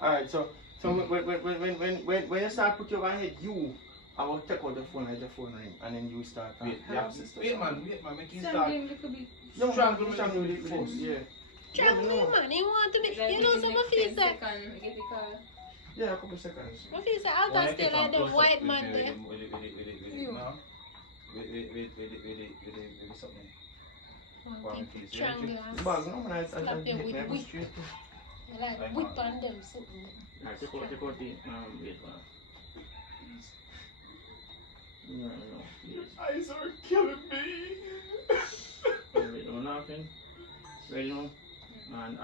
Alright, so when you start put your head, I will take out the phone, let the phone ring, and then you start. Wait, man, make him start. Strangling little bit. No, Strangle me with force. Yeah. Strangle me, man. You want to be. You know, some of you say. Yeah, a couple seconds. What if you say, I'll just stay like the white man there. With something. Strangle and Bag, no, man, I slap you with whip. straight. Like whip on them something. Alright, take out the wait, no, please. Eyes are killing me. Wait, no, nothing. Ready now? Man,